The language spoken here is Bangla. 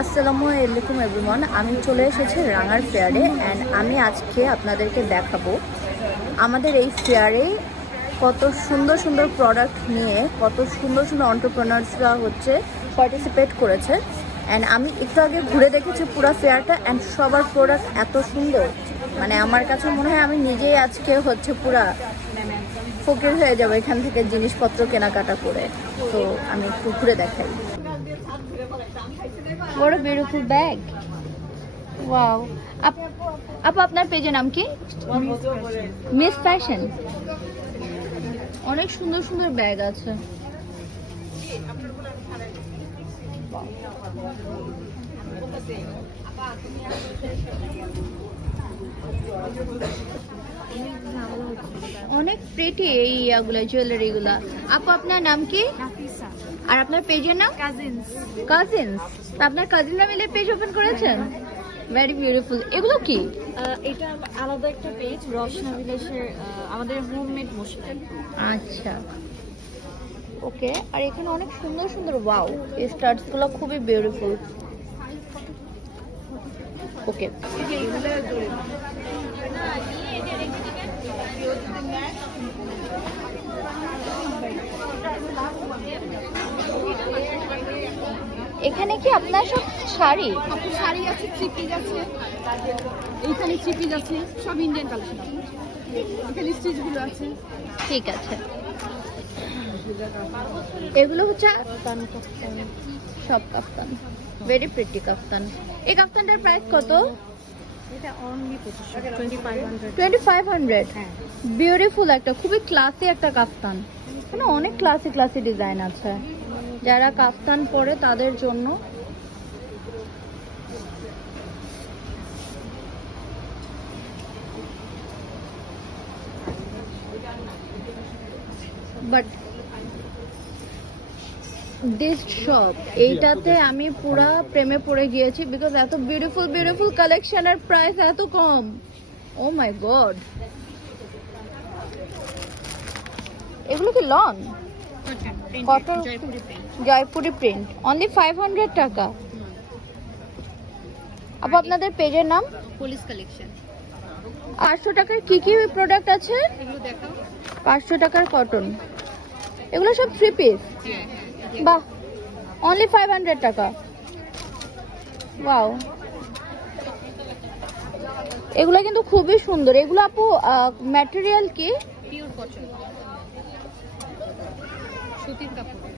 আসসালামু আলাইকুম এভরিওয়ান, আমি চলে এসেছি রাঙার ফেয়ারে অ্যান্ড আমি আজকে আপনাদেরকে দেখাবো আমাদের এই ফেয়ারে কত সুন্দর সুন্দর প্রোডাক্ট নিয়ে কত সুন্দর সুন্দর এন্টারপ্রেনার্সরা পার্টিসিপেট করেছে। অ্যান্ড আমি একটু আগে ঘুরে দেখেছি পুরো ফেয়ারটা অ্যান্ড সবার প্রোডাক্ট এত সুন্দর, মানে আমার কাছে মনে হয় আমি নিজেই আজকে পুরা ফকির হয়ে যাবো এখান থেকে জিনিসপত্র কেনাকাটা করে। তো আমি একটু ঘুরে দেখাই। What a beautiful bag. Wow. আপু আপনার পেজের নাম কি? Miss fashion. অনেক সুন্দর সুন্দর ব্যাগ আছে। অনেক প্রিটি এই ইয়াগুলা, জুয়েলারি গুলা। আপু আপনার নাম কি? আর আপনার পেজের নাম? কাজিনস। আপনার কাজিনরা মিলে পেজ ওপেন করেছেন? Very beautiful. এগুলো কি? এটা আলাদা একটা পেজ, রসনা ভিলেজের আমাদের হোমমেড মশলা। আচ্ছা, ওকে। আর এখানে অনেক সুন্দর সুন্দর, ওয়াও, এই স্টার্টস গুলো খুবই বিউটিফুল। ওকে, এখানে কি আপনার সব শাড়ি? শাড়ি আছে, থ্রি পিস আছে, এইখানে থ্রি পিস আছে, সব ইন্ডিয়ান কালেকশন আছে। এখানে স্টিচ গুলো আছে। ঠিক আছে, এগুলো সব কাফতান, ভেরি প্রিটি কাফতান। এই কাফতানটার প্রাইস কত? এটা অনলি 2500। 2500। বিউটিফুল একটা, খুবই ক্লাসি একটা কাফতান। এখানে অনেক ক্লাসি ক্লাসি ডিজাইন আছে, যারা কাফতান পরে তাদের জন্য। বাট দিস শপ, এইটাতে আমি পুরা প্রেমে পড়ে গিয়েছি, বিকজ এত বিউটিফুল বিউটিফুল কালেকশনের প্রাইস এত কম। ও মাই গড, এগুলো কি lawn? Cotton Jaipuri print, only 500 টাকা। আপু আপনাদের পেজের নাম? Police collection. 500 টাকার কি কি প্রোডাক্ট আছে? এগুলো দেখাও। 500 টাকার কটন, এগুলো সব থ্রি পিস। বাহ, অনলি 500 টাকা। ওয়াও, এগুলো কিন্তু খুবই সুন্দর। এগুলো আপু ম্যাটেরিয়াল কি? পিওর কটন, সুতির কাপড়।